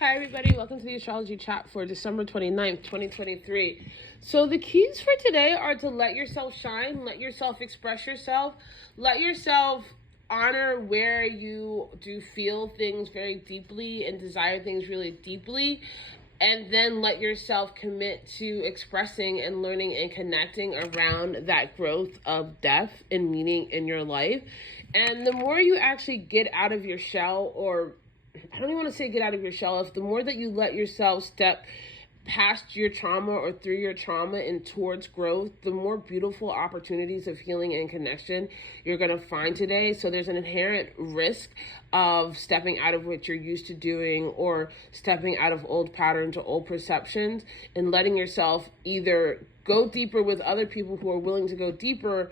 Hi everybody, welcome to the astrology chat for December 29th, 2023. So the keys for today are to let yourself shine, let yourself express yourself, let yourself honor where you do feel things very deeply and desire things really deeply, and then let yourself commit to expressing and learning and connecting around that growth of depth and meaning in your life. And the more you actually get out of your shell, or I don't even want to say get out of your shell, if the more that you let yourself step past your trauma or through your trauma and towards growth, the more beautiful opportunities of healing and connection you're going to find today. So there's an inherent risk of stepping out of what you're used to doing or stepping out of old patterns or old perceptions and letting yourself either go deeper with other people who are willing to go deeper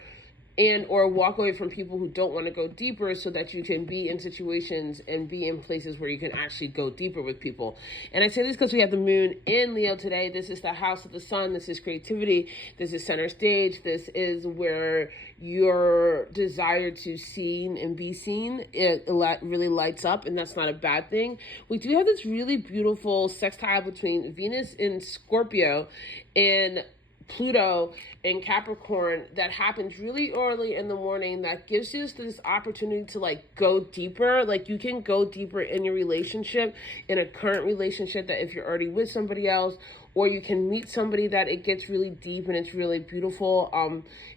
and or walk away from people who don't want to go deeper, so that you can be in situations and be in places where you can actually go deeper with people. And I say this because we have the moon in Leo today. This is the house of the sun. This is creativity. This is center stage. This is where your desire to seen and be seen, it really lights up, and that's not a bad thing. We do have this really beautiful sextile between Venus in Scorpio and Pluto and Capricorn that happens really early in the morning, that gives you this opportunity to like go deeper. Like you can go deeper in your relationship, in a current relationship, that if you're already with somebody else, or you can meet somebody that it gets really deep and it's really beautiful.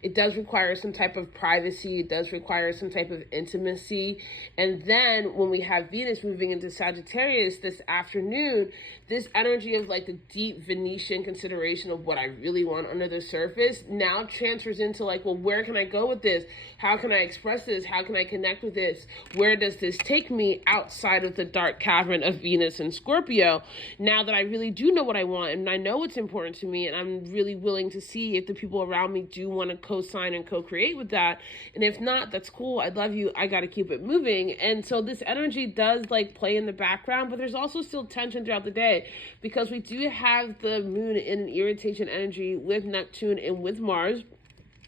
It does require some type of privacy. It does require some type of intimacy. And then when we have Venus moving into Sagittarius this afternoon, this energy of like the deep Venetian consideration of what I really want under the surface now transfers into like, well, where can I go with this? How can I express this? How can I connect with this? Where does this take me outside of the dark cavern of Venus and Scorpio? Now that I really do know what I want and I know what's important to me, and I'm really willing to see if the people around me do want to co-sign and co-create with that. And if not, that's cool. I love you. I got to keep it moving. And so this energy does like play in the background, but there's also still tension throughout the day because we do have the moon in an irritation energy with Neptune and with Mars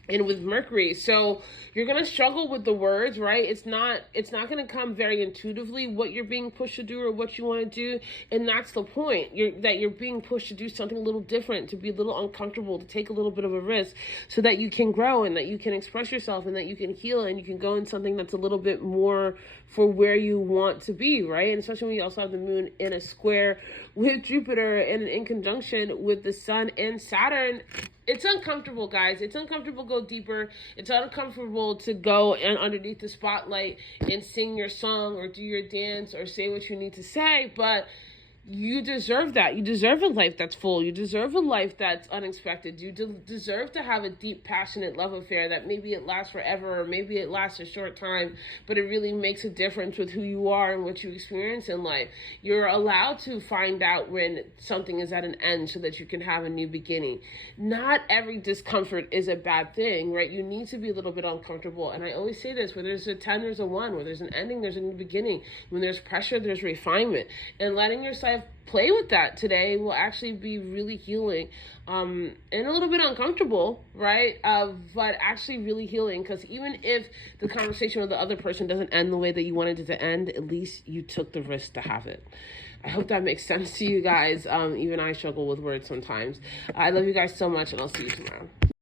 and with Mercury. So you're going to struggle with the words, right? It's not going to come very intuitively what you're being pushed to do or what you want to do. And that's the point. You're being pushed to do something a little different, to be a little uncomfortable, to take a little bit of a risk so that you can grow and that you can express yourself and that you can heal and you can go in something that's a little bit more for where you want to be, right? And especially when you also have the moon in a square with Jupiter and in conjunction with the sun and Saturn. It's uncomfortable, guys. It's uncomfortable to go deeper. It's uncomfortable to go and underneath the spotlight and sing your song or do your dance or say what you need to say, but you deserve that. You deserve a life that's full. You deserve a life that's unexpected. You deserve to have a deep, passionate love affair that maybe it lasts forever or maybe it lasts a short time, but it really makes a difference with who you are and what you experience in life. You're allowed to find out when something is at an end so that you can have a new beginning. Not every discomfort is a bad thing, right? You need to be a little bit uncomfortable. And I always say this, where there's a 10, there's a 1. Where there's an ending, there's a new beginning. When there's pressure, there's refinement. And letting yourself play with that today will actually be really healing, and a little bit uncomfortable, right? But actually really healing, because even if the conversation with the other person doesn't end the way that you wanted it to end, at least you took the risk to have it. I hope that makes sense to you guys. Even I struggle with words sometimes. I love you guys so much, and I'll see you tomorrow.